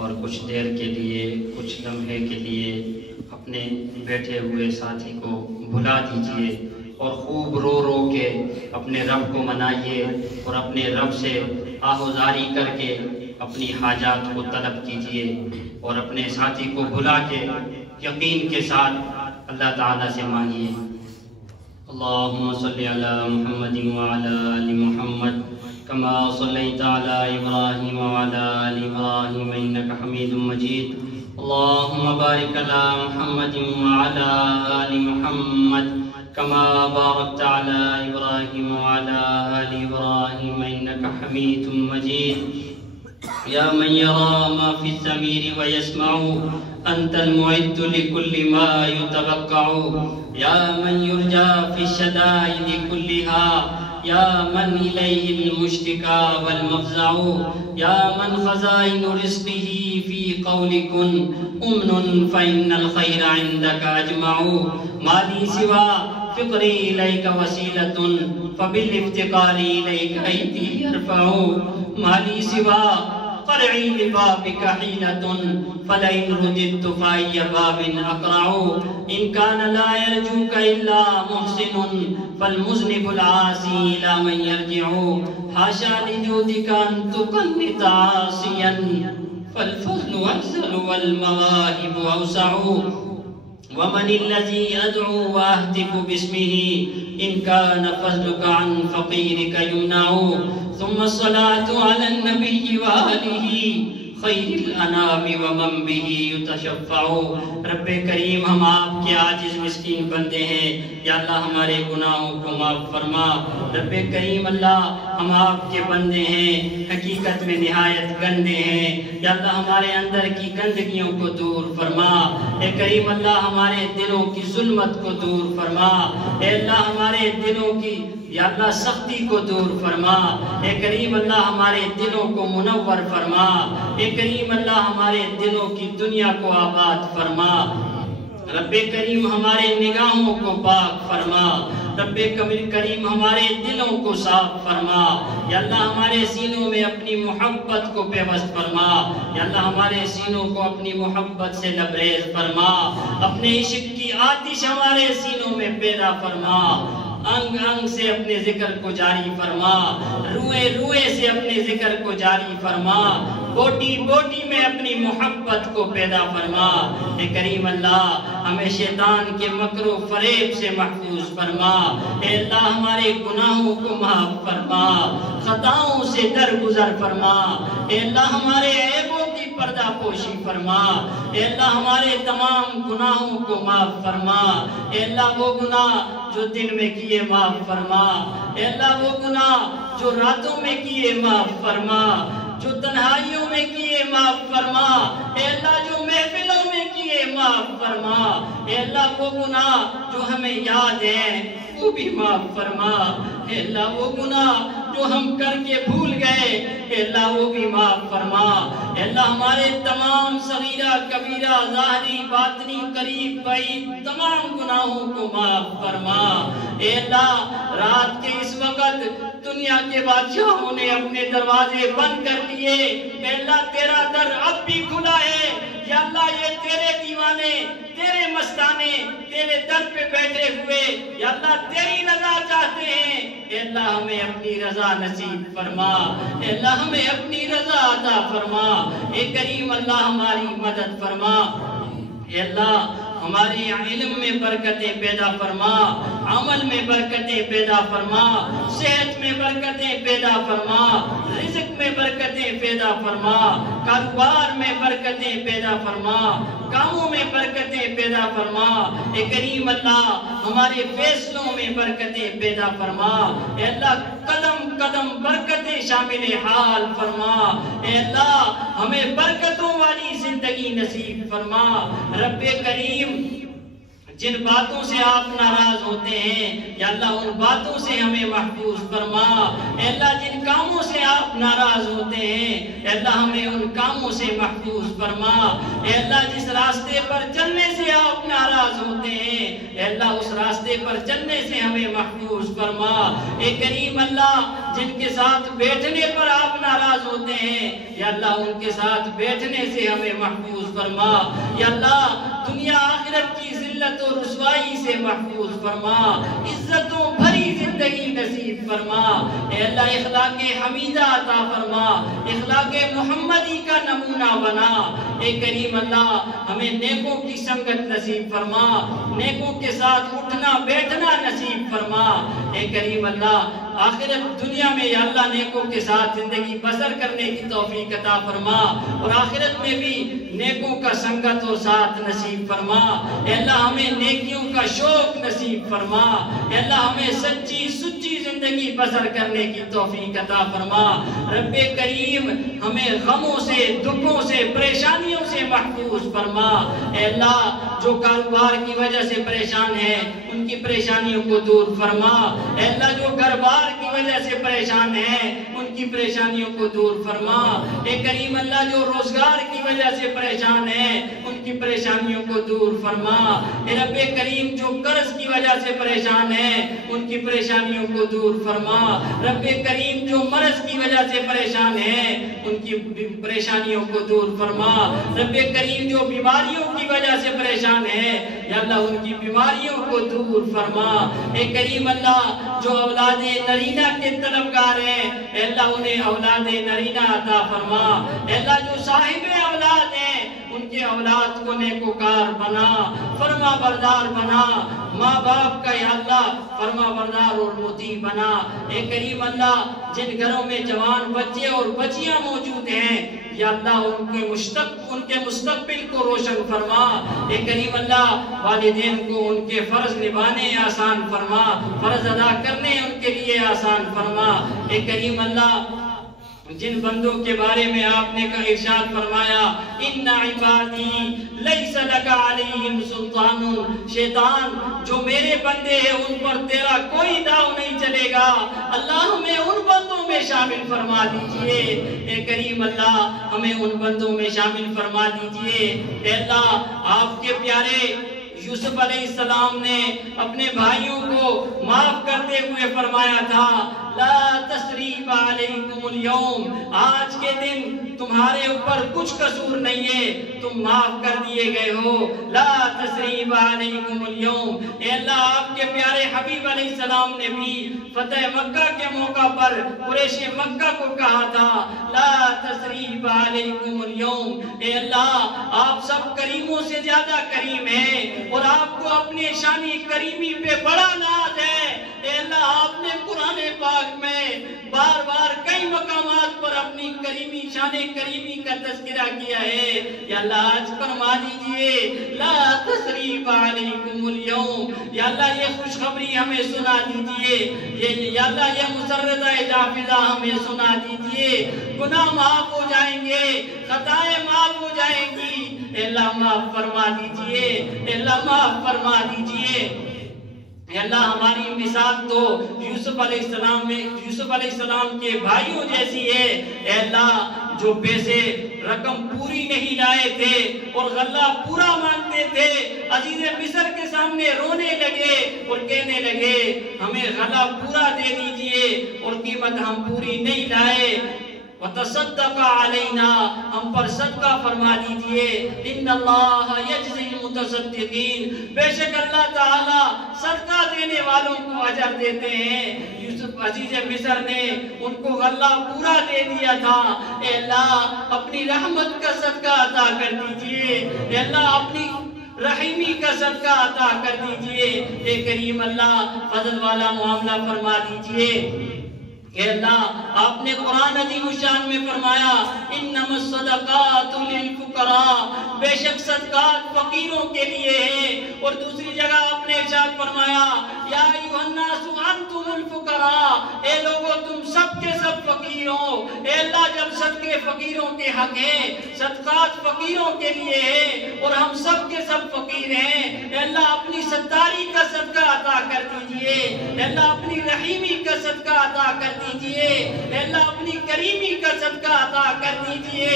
اور کچھ دیر کے لیے، کچھ لمحے کے لیے اپنے بیٹھے ہوئے ساتھی کو بھلا دیجئے اور خوب رو رو کے اپنے رب کو منائیے اور اپنے رب سے آہوزاری کر کے اپنی حاجات کو طلب کیجئے اور اپنے ساتھی کو بھلا کے یقین کے ساتھ اللہ تعالیٰ سے مانگیے۔ اللہم صلی علی محمد وعلی آل محمد کما صلیت علی ابراہیم وعلی آل ابراہیم انک حمید مجید۔ اللہم بارک علی محمد وعلی آل محمد کما بارکت علی ابراہیم وعلی آل ابراہیم انک حمید مجید۔ یا من یرا ما فی الضمیر ویسمع انت المعد لکل ما یتوقع یا من یرجا فی الشدائد کلها یا من الیہ المشتکا والمفزع یا من خزائن رزقه فی قول کن امن فإن الخیر عندک اجمع مالی سوا فقری الیک وسیلۃ فبالافتقار الیک ایدی ارفع مالی سوا قرعی لبابک حیلۃ فلئن رددت فأی باب اقرع ان کان لا یرجوک الا محسن فالمذنب العاصی الی من یرجع حاشا لجودک ان تقنط عاصیا فالفضل افضل والمواہب اوسع ومن الذي ادعو واهتف باسمه ان كان فضلك عن فقيرك يمنع ثم الصلاة على النبي وآله خیر الانام ومن به یتشفع۔ رب کریم ہم آپ کے عاجز مسکین بندے ہیں، یا اللہ ہمارے گناہوں کو معاف فرما۔ رب کریم اللہ ہم آپ کے بندے ہیں، حقیقت میں نہایت گندے ہیں، یا اللہ ہمارے اندر کی گندگیوں کو دور فرما۔ اے کریم اللہ ہمارے دلوں کی ظلمت کو دور فرما۔ اے اللہ ہمارے دلوں کی یا اللہ سختی کو دور فرما۔ اے کریم اللہ ہمارے دلوں کو منور فرما۔ اے کریم اللہ ہمارے دلوں کی دنیا کو آباد فرما۔ رب کریم ہمارے نگاہوں کو پاک فرما۔ رب کریم ہمارے دلوں کو صاف فرما۔ یا اللہ ہمارے سینوں میں اپنی محبت کو پیوست فرما۔ یا اللہ ہمارے سینوں کو اپنی محبت سے لبریز فرما۔ اپنے عشق کی آتش ہمارے سینوں میں پیدا فرما۔ انگ انگ سے اپنے ذکر کو جاری فرما۔ روئے روئے سے اپنے ذکر کو جاری فرما۔ بوٹی بوٹی میں اپنی محبت کو پیدا فرما۔ اے کریم اللہ ہمیں شیطان کے مکر و فریب سے محفوظ فرما۔ اے اللہ ہمارے گناہوں کو معاف فرما، خطاؤں سے درگزر فرما۔ اے اللہ ہمارے عیبوں کی پردہ پوشی فرما۔ اے اللہ ہمارے تمام گناہوں کو معاف فرما۔ اے اللہ وہ گناہ جو دن میں کیے معاف فرما۔ اے اللہ وہ گناہ جو راتوں میں کیے معاف فرما، جو تنہائیوں میں کیے معاف فرما۔ اے اللہ جو محفلوں میں کیے معاف فرما۔ اے اللہ وہ گناہ جو ہمیں یاد ہیں وہ بھی معاف فرما۔ اے اللہ وہ گناہ جو ہم کر کے بھول گئے اے اللہ وہ بھی معاف فرما۔ اے اللہ ہمارے تمام صغیرہ کبیرہ ظاہری باطنی قریب بعید تمام گناہوں کو معاف فرما۔ اے اللہ رات کے اس وقت دنیا کے بادشاہوں نے اپنے دروازے بند کر دیے، اے اللہ تیرا در اب بھی کھلا ہے۔ یا اللہ یہ تیرے دیوانے، تیرے مستانے تیرے در پہ بیٹھے ہوئے یا اللہ تیری رضا چاہتے ہیں۔ اے اللہ ہمیں اپنی رضا نصیب فرما۔ اے اللہ ہمیں اپنی رضا عطا فرما۔ اے کریم اللہ ہماری مدد فرما۔ اے اللہ ہمارے علم میں برکتیں پیدا فرما، عمل میں برکتیں پیدا فرما، صحت میں برکتیں پیدا فرما، رزق میں برکتیں پیدا فرما، کاروبار میں برکتیں پیدا فرما، کاموں میں برکتیں پیدا فرما۔ اے کریم اللہ ہمارے فیصلوں میں برکتیں پیدا فرما۔ اے اللہ قدم قدم برکتیں شامل حال فرما۔ اے اللہ ہمیں برکتوں والی زندگی نصیب فرما۔ رب کریم جن باتوں سے آپ ناراض ہوتے ہیں یا اللہ ان باتوں سے ہمیں محفوظ فرما۔ اے اللہ جن کاموں سے آپ ناراض ہوتے ہیں اے اللہ ہمیں ان کاموں غموں سے محفوظ فرما۔ اے اللہ جس راستے پر چلنے سے آپ ناراض ہوتے ہیں اے اللہ اس راستے پر چلنے سے ہمیں محفوظ فرما۔ اے کریم اللہ جن کے ساتھ بیٹھنے پر آپ ناراض ہوتے ہیں یا اللہ ان کے ساتھ بیٹھنے سے ہمیں محفوظ فرما۔ یا اللہ دنیا آخرت کی ذلت و رسوائی سے محفوظ فرما، عزتوں بھری زندگی نصیب فرما۔ اے اللہ اخلاق حمیدہ عطا فرما، اخلاق محمدی کا نمونہ بنا۔ اے کریم اللہ ہمیں نیکوں کی سنگت نصیب فرما، نیکوں کے ساتھ اٹھنا بیٹھنا نصیب فرما۔ اے کریم اللہ آخرت دنیا میں یا اللہ نیکوں کے ساتھ زندگی بسر کرنے کی توفیق عطا فرما، اور آخرت میں بھی نیکوں کا سنگت اور ساتھ نصیب فرما۔ اے اللہ ہمیں نیکیوں کا شوق نصیب فرما، اے اللہ ہمیں سچی سچی زندگی بسر کرنے کی توفیق عطا فرما۔ رب کریم ہمیں غموں سے دکھوں سے پریشانیوں سے محفوظ فرما۔ اے اللہ جو کاروبار کی وجہ سے پریشان ہیں ان کی پریشانیوں کو دور فرما۔ اے اللہ جو گھر بار کی وجہ سے پریشان ہیں ان کی پریشانیوں کو دور فرما۔ اے کریم اللہ جو روزگار کی وجہ سے پریشان ہیں ان کی پریشانیوں کو دور فرما۔ اے رب کریم جو قرض کی وجہ سے پریشان ہیں ان کی پریشانیوں کو دور فرما۔ رب کریم جو مرض کی وجہ سے پریشان ہیں ان کی پریشانیوں کو دور فرما۔ رب کریم جو بیماریوں کی وجہ سے پریشان ہیں یا اللہ ان کی بیماریوں کو دور فرما۔ اے کریم اللہ جو اولاد نرینہ کے طلبگار ہیں اے اللہ انہیں اولاد نرینہ عطا فرما۔ اے اللہ جو صاحب اولاد ہیں ان کے اولاد کو نیکوکار بنا، فرما بردار بنا، ماں باپ کا یا اللہ فرما بردار اور مطیع بنا۔ اے کریم اللہ جن گھروں میں جوان بچے اور بچیاں موجود ہیں یا اللہ ان کے مستقبل کو روشن فرما۔ اے کریم اللہ والدین کو ان کے فرض نبھانے آسان فرما، فرض ادا کرنے ان کے لیے آسان فرما۔ اے کریم اللہ جن بندوں کے بارے میں آپ نے کا ارشاد فرمایا ان عبادی لیس لک علیہم سلطان، شیطان جو میرے بندے ہیں ان پر تیرا کوئی داؤ نہیں چلے گا، اللہ ہمیں ان بندوں میں شامل فرما دیجئے۔ اے کریم اللہ ہمیں ان بندوں میں شامل فرما دیجئے۔ اے اللہ آپ کے پیارے یوسف علیہ السلام نے اپنے بھائیوں کو معاف کرتے ہوئے فرمایا تھا لا تثریب علیکم اليوم، آج کے دن تمہارے اوپر کچھ قصور نہیں ہے، تم معاف کر دیے گئے ہو۔ لا تثریب علیکم اليوم، اے اللہ آپ کے پیارے حبیب علیہ السلام نے بھی فتح مکہ کے موقع پر قریش مکہ کو کہا تھا لا تثریب علیکم اليوم، اے اللہ آپ سب کریموں سے زیادہ کریم ہیں اور آپ کو اپنی شانی کریمی پہ بڑا ناز ہے۔ اے اللہ آپ نے قرآن پاک میں بار بار کئی مقامات پر اپنی کریمی شان کریمی کا تذکرہ کیا ہے۔ یا اللہ آج فرما دیجئے لا تثریب علیکم اليوم، یا اللہ یہ خوشخبری ہمیں سنا دیجئے، یا اللہ یہ مسردہ جافظہ ہمیں سنا دیجئے، گناہ معاف ہو جائیں گے، خطائیں معاف ہو جائیں گی، اے اللہ معاف فرما دیجئے، اے اللہ معاف فرما دیجئے۔ اے اللہ ہماری مثال تو یوسف علیہ السلام کے بھائیوں جیسی ہے۔ اے اللہ جو پیسے رقم پوری نہیں لائے تھے اور غلہ پورا مانگتے تھے، عزیز مصر کے سامنے رونے لگے اور کہنے لگے ہمیں غلہ پورا دے دیجئے اور قیمت ہم پوری نہیں لائے، وتصدق علینا ہم پر صدقہ فرما دیجئے، ان اللہ یجزی المتصدقین، بے شک اللہ تعالی صدقہ دینے والوں کو اجر دیتے ہیں۔ یوسف عزیز مصر نے ان کو غلہ پورا دے دیا تھا، اے اللہ اپنی رحمت کا صدقہ عطا کر دیجئے، اے اللہ اپنی رحیمی کا صدقہ عطا کر دیجئے، اے کریم اللہ فضل والا معاملہ فرما دیجئے۔ اے اللہ آپ نے قرآن عظیم الشان میں فرمایا انما الصدقات للفقراء، بے شک صدقات فقیروں کے لیے ہیں، اور دوسری جگہ آپ نے ارشاد فرمایا یا ایھا الناس انتم الفقراء، اے لوگوں تم سب کے سب فقیر ہو۔ اے اللہ جب صدقے فقیروں کے حق ہیں، صدقات فقیروں کے لیے ہیں اور ہم سب کے سب فقیر ہیں، اے اللہ اپنی ستاری کا صدقہ عطا کر دیجئے، اے اللہ اپنی رحیمی کا صدقہ عطا کر دیجئے، اے اللہ اپنی کریمی کا صدقہ عطا کر دیجئے،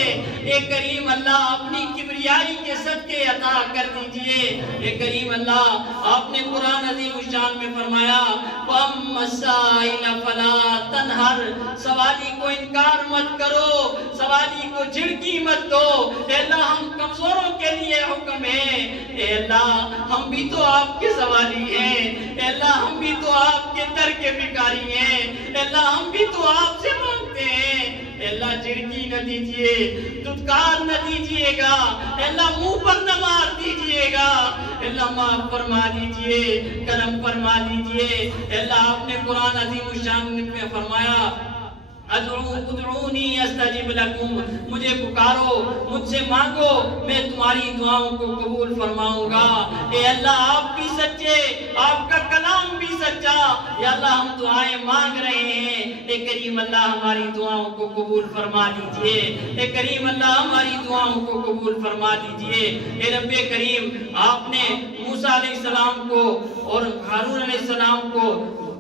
اے کریم اللہ اپنی کبریائی کے صدقے عطا کر دیجئے، اے کریم اللہ آپ نے قرآن عظیم الشان میں فرمایا وَأَمَّا السَّائِلَ فَلَا تَنْهَرْ، سوالی کو انکار مت کرو، سوالی کو جھڑکی مت دو، اے اللہ ہم کمزوروں کے لیے حکم ہے، اے اللہ ہم بھی تو آپ کے سوالی ہیں، اے اللہ ہم بھی تو آپ کے در کے بھکاری ہیں، اے اللہ ہم بھی تو آپ سے مانگتے ہیں، اے اللہ جھڑکی نہ دیجئے، دھتکار نہ دیجئے گا، اے اللہ منہ پر نہ مار دیجئے گا، اے اللہ معاف فرما دیجئے، کرم فرما دیجئے، اے اللہ آپ نے قرآن عظیم الشان میں فرمایا ادعونی استجب لکم، مجھے پکارو، مجھ سے مانگو، میں تمہاری دعاؤں کو قبول فرماؤں گا، اے اللہ آپ بھی سچے، آپ کا کلام بھی سچا، یا اللہ ہم دعائیں مانگ رہے ہیں، اے کریم اللہ ہماری دعاؤں کو قبول فرما دیجئے، اے کریم اللہ ہماری دعاؤں کو قبول فرما دیجئے، اے رب کریم آپ نے موسیٰ علیہ السلام کو اور ہارون علیہ السلام کو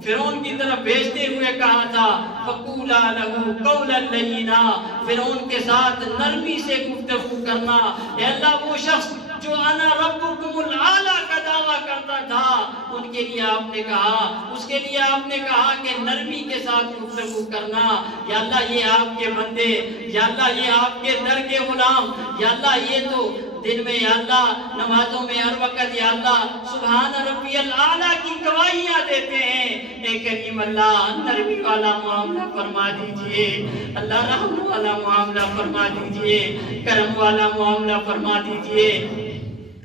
فرعون کی طرف بھیجتے ہوئے کہا تھا فَقُولَا لَهُ قَوْلًا لَيِّنًا، فرعون کے ساتھ نرمی سے گفتگو کرنا، اے اللہ وہ شخص جو انا ربکم العالی کا دعویٰ کرتا تھا ان کے لیے آپ نے کہا، اس کے لیے آپ نے کہا کہ نرمی کے ساتھ گفتگو کرنا، یا اللہ یہ آپ کے بندے، یا اللہ یہ آپ کے در کے غلام، یا اللہ یہ تو دن میں یا اللہ نمازوں میں ہر وقت یا اللہ سبحان ربی العالی کی گواہیاں دیتے ہیں، اے کریم اللہ نرمی والا معاملہ فرما دیجئے، اللہ رحم والا معاملہ فرما دیجئے، کرم والا معاملہ فرما دیجئے،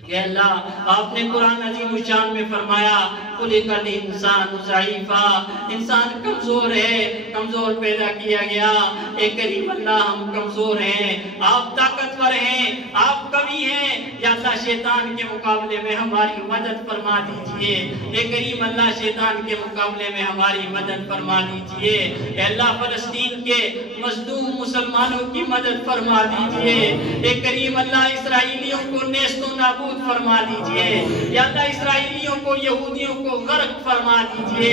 اے اللہ آپ نے قرآن عظیم الشان میں فرمایا خلق الانسان ضعیفا، انسان کمزور ہے، کمزور پیدا کیا گیا، اے کریم اللہ ہم کمزور ہیں، آپ طاقتور ہیں، آپ قوی ہیں، یا اللہ شیطان کے مقابلے میں ہماری مدد فرما دیجئے، اے کریم اللہ شیطان کے مقابلے میں ہماری مدد فرما دیجئے، اے اللہ فلسطین کے مظلوم مسلمانوں کی مدد فرما دیجئے، اے کریم اللہ اسرائیلیوں کو نیست و نابود فرما دیجئے، یا اللہ اسرائیلیوں کو یہودیوں کو غرق فرما دیجئے،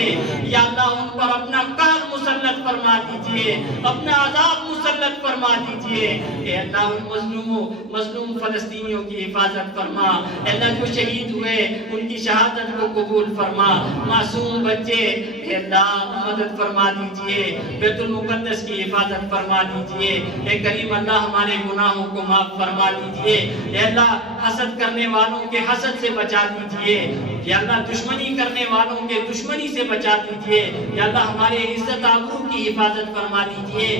یا اللہ ان پر اپنا قہر مسلط فرما دیجئے، اپنا عذاب مسلط فرما دیجئے، اے اللہ ان مظلوم فلسطینیوں کی حفاظت فرما، اے اللہ جو شہید ہوئے ان کی شہادت کو قبول فرما، معصوم بچے اے اللہ مدد فرما دیجئے، بیت المقدس کی حفاظت فرما دیجئے، اے کریم اللہ ہمارے گناہوں کو معاف فرما دیجئے، اے اللہ حسد کرنے والوں کے حسد سے بچا دیجئے، یا اللہ دشمنی کرنے والوں کے دشمنی سے بچا دیجئے، یا اللہ ہمارے عزت آبرو کی حفاظت فرما دیجئے،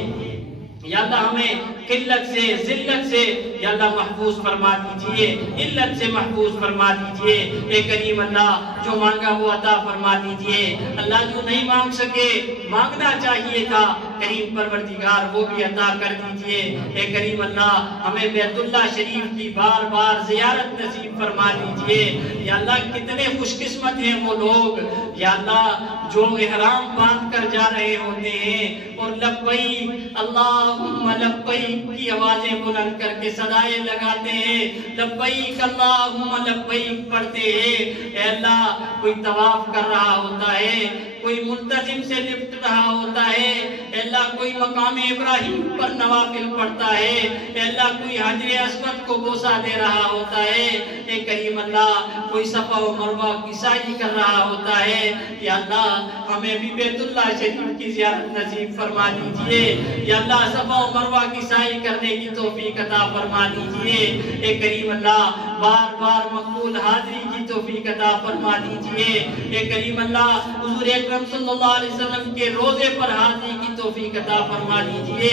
یا اللہ ہمیں قلت سے ذلت سے یا اللہ محفوظ فرما دیجئے، علت سے محفوظ فرما دیجئے، اے کریم اللہ جو مانگا وہ عطا فرما دیجئے، اللہ جو نہیں مانگ سکے مانگنا چاہیے تھا کریم پروردگار وہ بھی عطا کر دیجئے، اے کریم اللہ ہمیں بیت اللہ شریف کی بار بار زیارت نصیب فرما دیجئے، یا اللہ کتنے خوش قسمت ہیں وہ لوگ یا اللہ جو احرام باندھ کر جا رہے ہوتے ہیں اور لبیک اللہم لبیک کی آوازیں بلند کر کے صدائیں لگاتے ہیں، لبیک اللہم لبیک پڑھتے ہیں، اے اللہ کوئی طواف کر رہا ہوتا ہے، کوئی ملتزم سے لپٹ رہا ہوتا ہے، اے اللہ کوئی مقام ابراہیم پر نوافل پڑھتا ہے، اے اللہ کوئی حجر اسود کو بوسہ دے رہا ہوتا ہے، اے کریم اللہ کوئی صفا و مروہ کی سعی کر رہا ہوتا ہے، یا اللہ ہمیں بھی بیت اللہ شریف کی زیارت نصیب فرما دیجئے، یا اللہ صفا و مروہ کی سعی کرنے کی توفیق عطا فرما دیجئے، اے کریم اللہ بار بار مقبول حاضری کی توفیق عطا فرما دیجئے، اے کریم اللہ حضور اکرم صلی اللہ علیہ وسلم کے روزے پر حاضری کی توفیق عطا فرما دیجئے،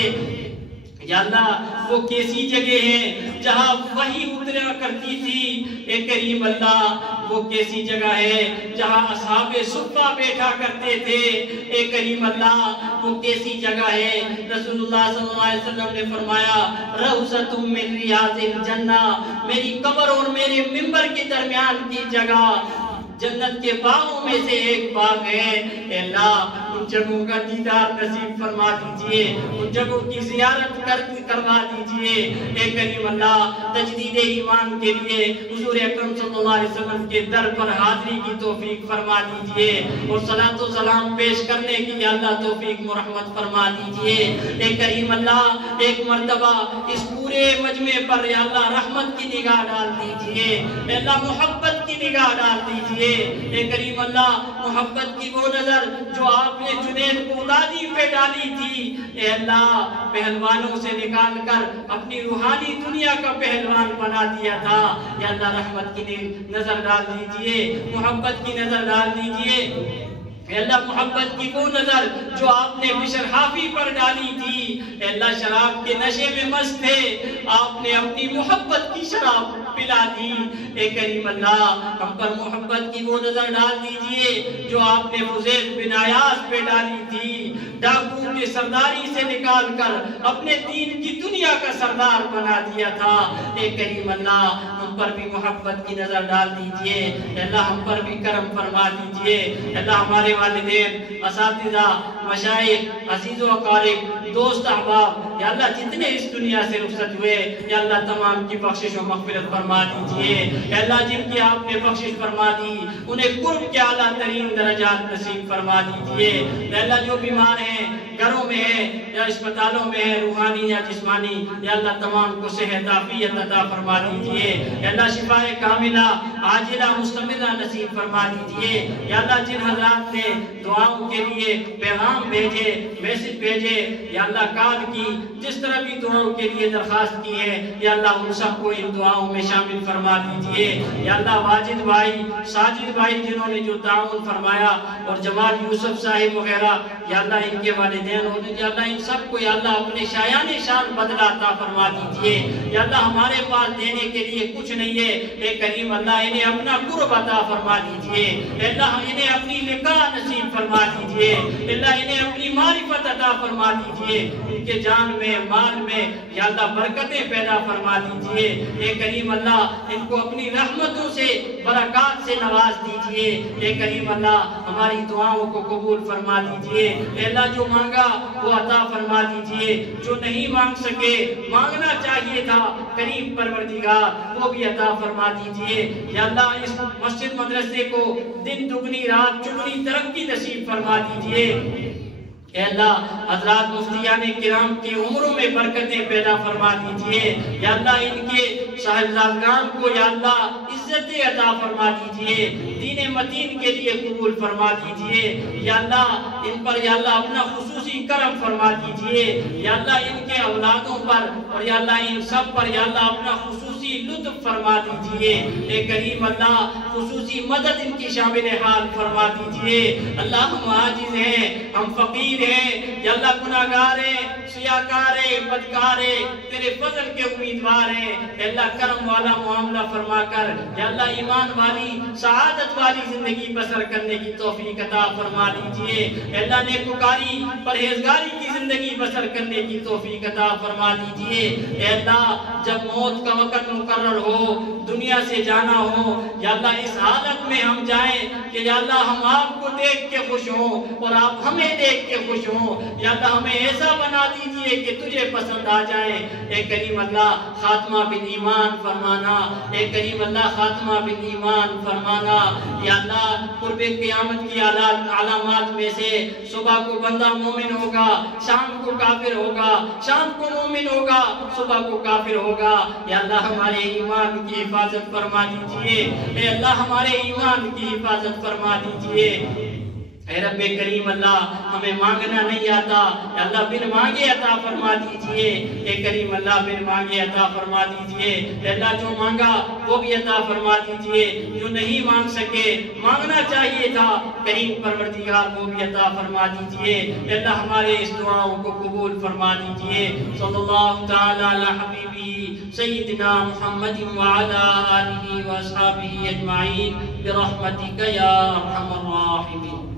یا اللہ وہ کیسی جگہ ہیں جہاں وحی اترا کرتی تھی، اے کریم اللہ وہ کیسی جگہ ہے جہاں اصحاب صفہ بیٹھا کرتے تھے، اے کریم اللہ وہ کیسی جگہ ہے، رسول اللہ صلی اللہ علیہ وسلم نے فرمایا روضۃ من ریاض الجنہ، میری قبر اور میرے منبر کے درمیان کی جگہ جنت کے باغوں میں سے ایک باغ ہے، اے اللہ ان جگہوں کا دیدار نصیب فرما دیجئے، ان جگہوں کی زیارت کروا دیجئے۔ اے کریم اللہ، تجدید ایمان کے لیے حضور اکرم صلی اللہ علیہ وسلم کے در پر حاضری کی توفیق فرما دیجئے، اور صلاۃ و سلام پیش کرنے کی یا اللہ توفیق مرحمت فرما دیجئے۔ اے کریم اللہ، ایک مرتبہ اس پورے مجمع پر یا اللہ رحمت کی نگاہ ڈال دیجئے، اے اللہ محبت کی نگاہ ڈال دیجئے۔ اے کریم اللہ، محبت کی وہ نظر جو آپ نے جنید بغدادی پہ ڈالی تھی، اے اللہ پہلوانوں سے نکال کر اپنی روحانی دنیا کا پہلوان بنا دیا تھا، یا اللہ رحمت کی نظر ڈال دیجئے، محبت کی نظر ڈال دیجئے۔ اے اللہ محبت کی وہ نظر جو آپ نے بشر حافی پر ڈالی تھی، اے اللہ شراب کے نشے میں مست تھے، آپ نے اپنی محبت کی شراب پلا دی۔ اے کریم اللہ، ہم پر محبت کی وہ نظر ڈال دیجئے جو آپ نے فضیل بن عیاض پہ ڈالی تھی، ڈاکو کی سرداری سے نکال کر اپنے دین کی دنیا کا سردار بنا دیا تھا۔ اے کریم اللہ، ہم پر بھی محبت کی نظر ڈال دیجئے، اے اللہ ہم پر بھی کرم فرما دیجئے۔ اے اللہ ہمارے والدین، اساتذہ، مشائخ، عزیز و اقارب، دوست احباب، یا اللہ جتنے اس دنیا سے رخصت ہوئے، یا اللہ تمام کی بخشش و مغفرت فرما دیجئے۔ اے اللہ جن کی آپ نے بخشش فرما دی، انہیں قرب کے اعلیٰ ترین درجات نصیب فرما دیجئے۔ اے اللہ جو بیمار ہیں، گھروں میں ہیں یا اسپتالوں میں ہیں، روحانی یا جسمانی، یا اللہ تمام کو صحت عافیت عطا فرما دیجئے۔ یا اللہ شفاء کاملہ عاجلہ مستمرہ نصیب فرما دیجئے۔ یا اللہ جن حضرات نے دعاؤں کے لیے پیغام بھیجے، میسج بھیجے، یا اللہ کال کی، جس طرح بھی دعاؤں کے لیے درخواست کی ہے، یا اللہ ان سب کو ان دعاؤں میں شامل فرما دیجئے۔ یا اللہ واجد بھائی، ساجد بھائی جنہوں نے جو تعاون فرمایا، اور جمال یوسف صاحب وغیرہ، یا اللہ ان کے والدین ہوتے، یا اللہ ان سب کو یا اللہ اپنے شایان شان بدلہ عطا فرما دیجئے۔ یا اللہ ہمارے پاس دینے کے لیے کچھ نہیں ہے، اے کریم اللہ انہیں اپنا قرب عطا فرما دیجئے۔ اے اللہ انہیں اپنی لقاء نصیب فرما دیجئے۔ اے اللہ انہیں اپنی معرفت عطا فرما دیجئے، ان کے جان میں مال میں یا اللہ برکتیں پیدا فرما دیجئے۔ اے کریم اللہ ان کو اپنی رحمتوں سے برکات سے نواز دیجئے۔ اے کریم اللہ ہماری دعاؤں کو قبول فرما دیجئے۔ اے اللہ جو مانگا وہ عطا فرما دیجئے، جو نہیں مانگ سکے مانگنا چاہیے تھا کریم پروردگار وہ بھی عطا فرما دیجئے۔ یا اللہ اس مسجد مدرسے کو دن دگنی رات چگنی ترقی نصیب فرما دیجئے۔ اے اللہ حضرات مفتیان کرام کی عمروں میں برکتیں پیدا فرما دیجئے۔ یا اللہ ان کے صاحبزادگان کو یا اللہ عزت عطا فرما دیجئے، دین متین کے لیے قبول فرما دیجئے۔ یا اللہ ان پر یا اللہ اپنا خصوصی کرم فرما دیجئے۔ یا اللہ ان کے اولادوں پر اور یا اللہ ان سب پر یا اللہ اپنا خصوصی لطف فرما دیجئے۔ اے کریم اللہ خصوصی مدد ان کی شامل حال فرما دیجئے۔ اللہ ہم عاجز ہیں، ہم فقیر ہیں، یا اللہ گناہگار ہیں، سیاکار ہیں، بدکار ہیں، تیرے فضل کے امیدوار ہیں۔ اے اللہ کرم والا معاملہ فرما کر یا اللہ ایمان والی سعادت والی زندگی بسر کرنے کی توفیق عطا فرما دیجئے۔ اے اللہ نیکوکاری پرہیزگاری کی زندگی بسر کرنے کی توفیق عطا فرما دیجئے۔ اے اللہ جب موت کا وقت مقرر ہو، دنیا سے جانا ہو، یا اللہ اس حالت میں ہم جائیں کہ یا اللہ ہم آپ کو دیکھ کے خوش ہوں اور آپ ہمیں دیکھ کے خوش ہوں۔ یا اللہ ہمیں ایسا بنا دیجئے کہ تجھے پسند آ جائے۔ اے کریم اللہ خاتمہ بالایمان فرمانا، اے کریم اللہ خاتمہ بالایمان فرمانا۔ یا اللہ قرب قیامت کی علامات میں سے صبح کو بندہ مومن ہوگا، شام کو کافر ہوگا، شام کو مومن ہوگا، صبح کو کافر ہوگا۔ یا اللہ ہمارے ایمان کی حفاظت فرما دیجئے۔ اے اللہ ہمارے ایمان کی حفاظت فرما دیجئے۔ اے رب کریم اللہ ہمیں مانگنا نہیں آتا، اے اللہ بن مانگے عطا فرما دیجئے۔ اے کریم اللہ بن مانگے عطا فرما دیجئے۔ اے اللہ جو مانگا وہ بھی عطا فرما دیجئے، جو نہیں مانگ سکے مانگنا چاہیے تھا کریم پروردگار وہ بھی عطا فرما دیجئے۔ اے اللہ ہمارے اس دعاؤں کو قبول فرما دیجئے۔ صلی اللہ تعالی علی حبیبہ سیدنا محمد وعلی آلہ واصحابہ اجمعین برحمتک یا ارحم الراحمین۔